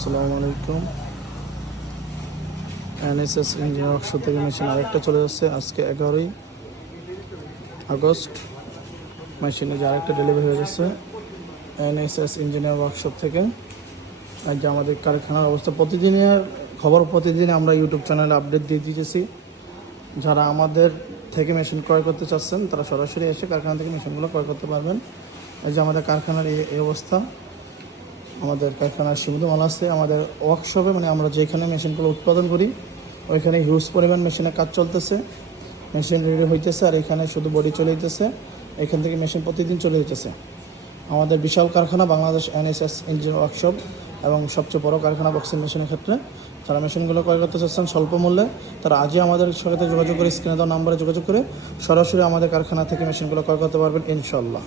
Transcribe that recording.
আসসালামু আলাইকুম। NSS engineer workshop থেকে মেশিন আরেকটা চলে যাচ্ছে আজকে 11ই আগস্ট। মেশিনে যে আরেকটা ডেলিভারি হয়ে যাচ্ছে এনএসএস ইঞ্জিনিয়ার ওয়ার্কশপ থেকে। আর যে আমাদের কারখানার অবস্থা প্রতিদিনের খবর প্রতিদিন আমরা ইউটিউব চ্যানেলে আপডেট দিয়ে দিতেছি। যারা আমাদের থেকে মেশিন ক্রয় করতে চাচ্ছেন তারা সরাসরি এসে কারখানা থেকে মেশিনগুলো ক্রয় করতে পারবেন। এই যে আমাদের কারখানার এই অবস্থা। আমাদের কারখানার সীমিত মাল আছে। আমাদের ওয়ার্কশপে মানে আমরা যেখানে মেশিনগুলো উৎপাদন করি ওইখানে হিউজ পরিমাণ মেশিনের কাজ চলতেছে, মেশিন রেডি হইতেছে। আর এখানে শুধু বডি চলে যেতেছে, এখান থেকে মেশিন প্রতিদিন চলে যেতেছে। আমাদের বিশাল কারখানা বাংলাদেশ এনএসএস ইঞ্জিনিয়ার ওয়ার্কশপ এবং সবচেয়ে বড় কারখানা বক্সিং মেশিনের ক্ষেত্রে। যারা মেশিনগুলো ক্রয় করতে চাচ্ছেন স্বল্প মূল্যে তারা আজই আমাদের সাথে যোগাযোগ করে স্ক্রিনে দেওয়া নাম্বারে যোগাযোগ করে সরাসরি আমাদের কারখানা থেকে মেশিনগুলো ক্রয় করতে পারবেন ইনশাল্লাহ।